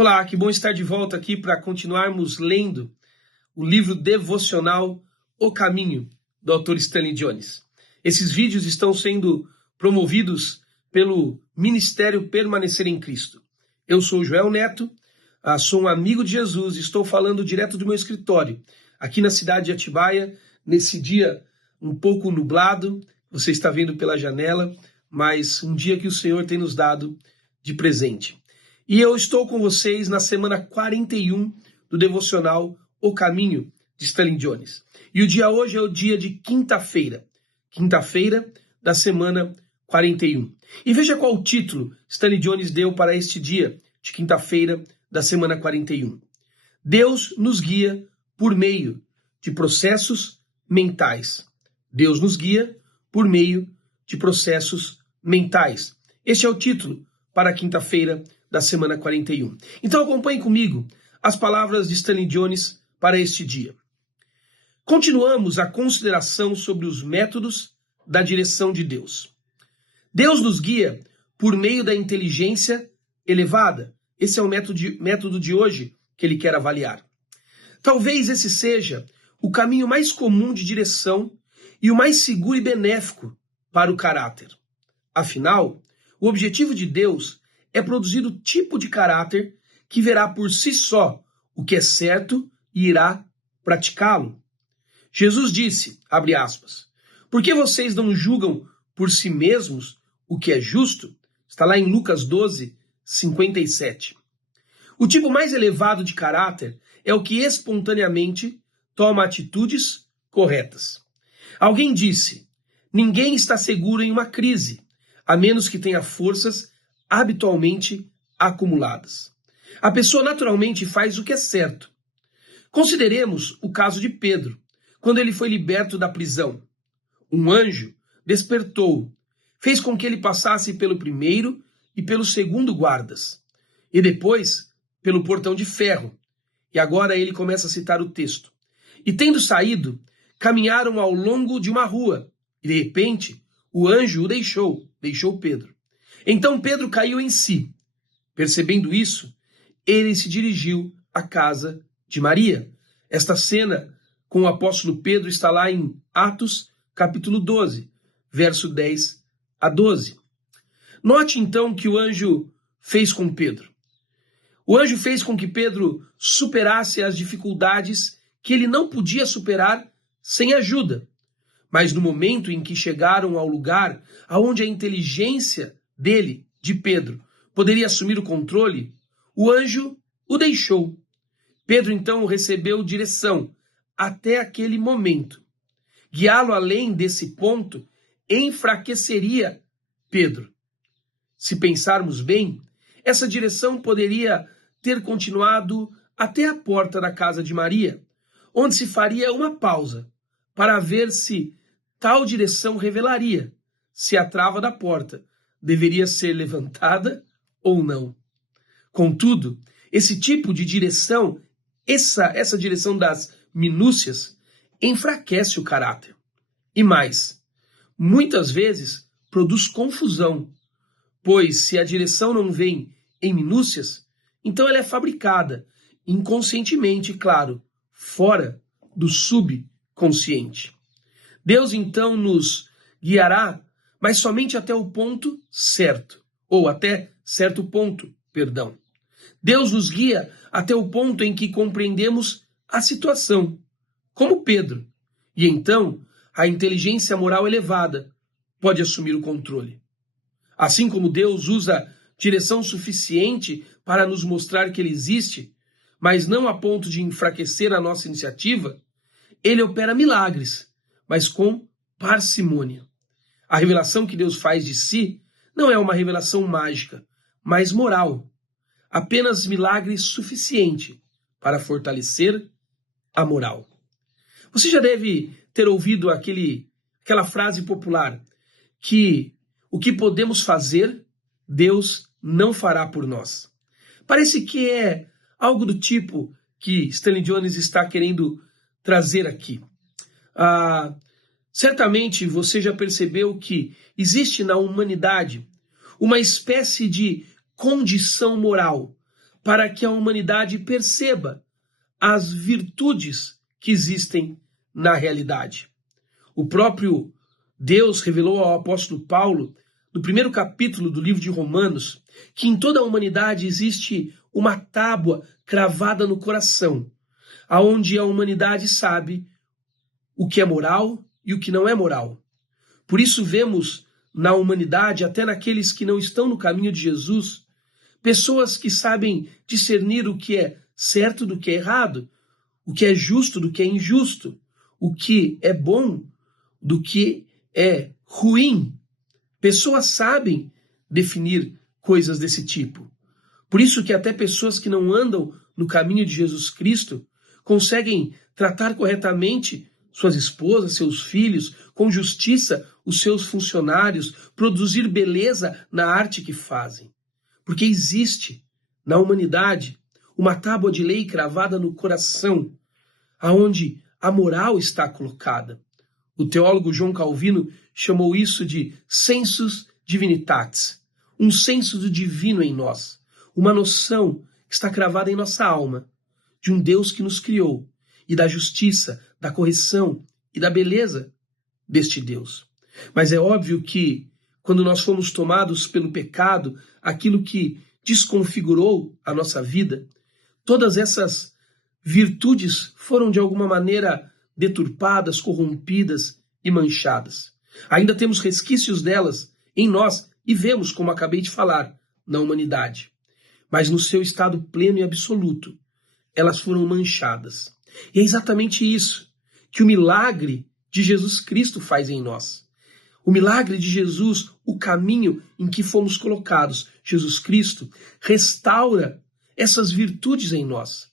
Olá, que bom estar de volta aqui para continuarmos lendo o livro devocional O Caminho, do autor Stanley Jones. Esses vídeos estão sendo promovidos pelo Ministério Permanecer em Cristo. Eu sou o Joel Neto, sou um amigo de Jesus e estou falando direto do meu escritório, aqui na cidade de Atibaia, nesse dia um pouco nublado, você está vendo pela janela, mas um dia que o Senhor tem nos dado de presente. E eu estou com vocês na semana 41 do devocional O Caminho, de Stanley Jones. E o dia hoje é o dia de quinta-feira da semana 41. E veja qual o título Stanley Jones deu para este dia de quinta-feira da semana 41. Deus nos guia por meio de processos mentais. Deus nos guia por meio de processos mentais. Este é o título para a quinta-feira da semana 41. Então acompanhe comigo as palavras de Stanley Jones para este dia. Continuamos a consideração sobre os métodos da direção de Deus. Deus nos guia por meio da inteligência elevada. Esse é o método de hoje que ele quer avaliar. Talvez esse seja o caminho mais comum de direção e o mais seguro e benéfico para o caráter. Afinal, o objetivo de Deus é produzir o tipo de caráter que verá por si só o que é certo e irá praticá-lo. Jesus disse, abre aspas, por que vocês não julgam por si mesmos o que é justo? Está lá em Lucas 12, 57. O tipo mais elevado de caráter é o que espontaneamente toma atitudes corretas. Alguém disse, ninguém está seguro em uma crise, a menos que tenha forças habitualmente acumuladas. A pessoa naturalmente faz o que é certo. Consideremos o caso de Pedro, quando ele foi liberto da prisão. Um anjo despertou-o, fez com que ele passasse pelo primeiro e pelo segundo guardas, e depois pelo portão de ferro. E agora ele começa a citar o texto. E tendo saído, caminharam ao longo de uma rua, e de repente o anjo o deixou Pedro. Então Pedro caiu em si. Percebendo isso, ele se dirigiu à casa de Maria. Esta cena com o apóstolo Pedro está lá em Atos, capítulo 12, verso 10 a 12. Note então que o anjo fez com Pedro. O anjo fez com que Pedro superasse as dificuldades que ele não podia superar sem ajuda. Mas no momento em que chegaram ao lugar onde a inteligência dele, de Pedro, poderia assumir o controle, o anjo o deixou. Pedro então recebeu direção até aquele momento. Guiá-lo além desse ponto enfraqueceria Pedro. Se pensarmos bem, essa direção poderia ter continuado até a porta da casa de Maria, onde se faria uma pausa para ver se tal direção revelaria se a trava da porta deveria ser levantada ou não. Contudo, esse tipo de direção, essa direção das minúcias, enfraquece o caráter. E mais, muitas vezes produz confusão, pois se a direção não vem em minúcias, então ela é fabricada inconscientemente, claro, fora do subconsciente. Deus então nos guiará, mas somente até o ponto certo, ou até certo ponto, perdão. Deus nos guia até o ponto em que compreendemos a situação, como Pedro, e então a inteligência moral elevada pode assumir o controle. Assim como Deus usa direção suficiente para nos mostrar que Ele existe, mas não a ponto de enfraquecer a nossa iniciativa, Ele opera milagres, mas com parcimônia. A revelação que Deus faz de si não é uma revelação mágica, mas moral. Apenas milagre suficiente para fortalecer a moral. Você já deve ter ouvido aquela frase popular que o que podemos fazer, Deus não fará por nós. Parece que é algo do tipo que Stanley Jones está querendo trazer aqui. Certamente você já percebeu que existe na humanidade uma espécie de condição moral para que a humanidade perceba as virtudes que existem na realidade. O próprio Deus revelou ao apóstolo Paulo, no primeiro capítulo do livro de Romanos, que em toda a humanidade existe uma tábua cravada no coração, aonde a humanidade sabe o que é moral e o que não é moral. Por isso vemos na humanidade, até naqueles que não estão no caminho de Jesus, pessoas que sabem discernir o que é certo do que é errado, o que é justo do que é injusto, o que é bom do que é ruim. Pessoas sabem definir coisas desse tipo. Por isso que até pessoas que não andam no caminho de Jesus Cristo conseguem tratar corretamente suas esposas, seus filhos, com justiça os seus funcionários, produzir beleza na arte que fazem. Porque existe na humanidade uma tábua de lei cravada no coração, aonde a moral está colocada. O teólogo João Calvino chamou isso de sensus divinitatis, um senso do divino em nós, uma noção que está cravada em nossa alma, de um Deus que nos criou, e da justiça, da correção e da beleza deste Deus. Mas é óbvio que, quando nós fomos tomados pelo pecado, aquilo que desconfigurou a nossa vida, todas essas virtudes foram de alguma maneira deturpadas, corrompidas e manchadas. Ainda temos resquícios delas em nós e vemos, como acabei de falar, na humanidade. Mas no seu estado pleno e absoluto, elas foram manchadas. E é exatamente isso que o milagre de Jesus Cristo faz em nós. O milagre de Jesus, o caminho em que fomos colocados, Jesus Cristo, restaura essas virtudes em nós.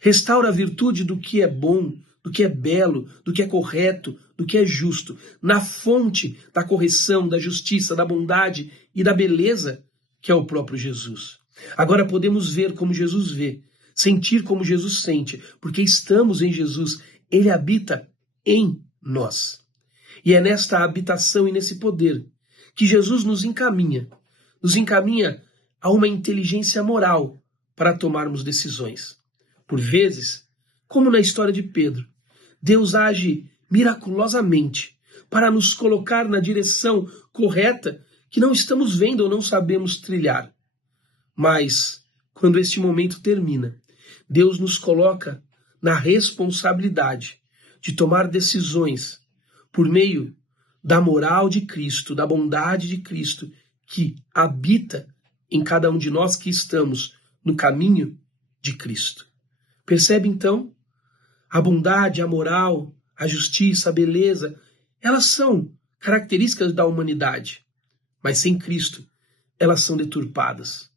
Restaura a virtude do que é bom, do que é belo, do que é correto, do que é justo, na fonte da correção, da justiça, da bondade e da beleza que é o próprio Jesus. Agora podemos ver como Jesus vê, sentir como Jesus sente, porque estamos em Jesus, ele habita em nós. E é nesta habitação e nesse poder que Jesus nos encaminha a uma inteligência moral para tomarmos decisões. Por vezes, como na história de Pedro, Deus age miraculosamente para nos colocar na direção correta que não estamos vendo ou não sabemos trilhar. Mas, quando este momento termina, Deus nos coloca na responsabilidade de tomar decisões por meio da moral de Cristo, da bondade de Cristo, que habita em cada um de nós que estamos no caminho de Cristo. Percebe então? A bondade, a moral, a justiça, a beleza, elas são características da humanidade, mas sem Cristo elas são deturpadas.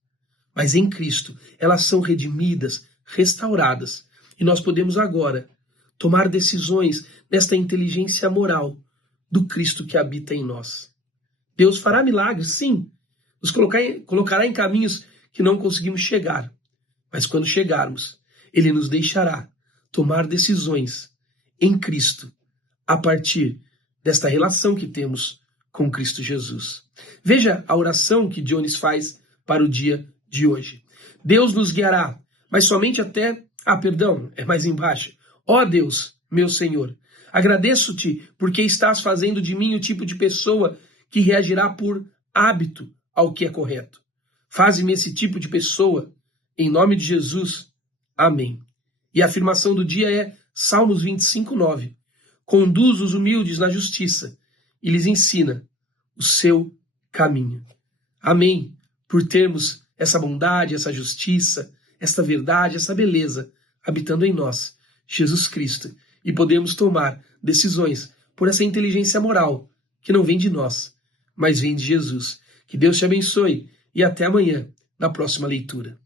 Mas em Cristo elas são redimidas, restauradas, e nós podemos agora tomar decisões nesta inteligência moral do Cristo que habita em nós. Deus fará milagres, sim, nos colocará em caminhos que não conseguimos chegar, mas quando chegarmos, Ele nos deixará tomar decisões em Cristo, a partir desta relação que temos com Cristo Jesus. Veja a oração que Jones faz para o dia de hoje. Deus nos guiará, mas somente até... é mais embaixo. Ó Deus, meu Senhor, agradeço-te porque estás fazendo de mim o tipo de pessoa que reagirá por hábito ao que é correto. Faze-me esse tipo de pessoa, em nome de Jesus. Amém. E a afirmação do dia é Salmos 25:9. Conduz os humildes na justiça e lhes ensina o seu caminho. Amém. Por termos essa bondade, essa justiça, esta verdade, essa beleza habitando em nós, Jesus Cristo, e podemos tomar decisões por essa inteligência moral que não vem de nós, mas vem de Jesus. Que Deus te abençoe e até amanhã, na próxima leitura.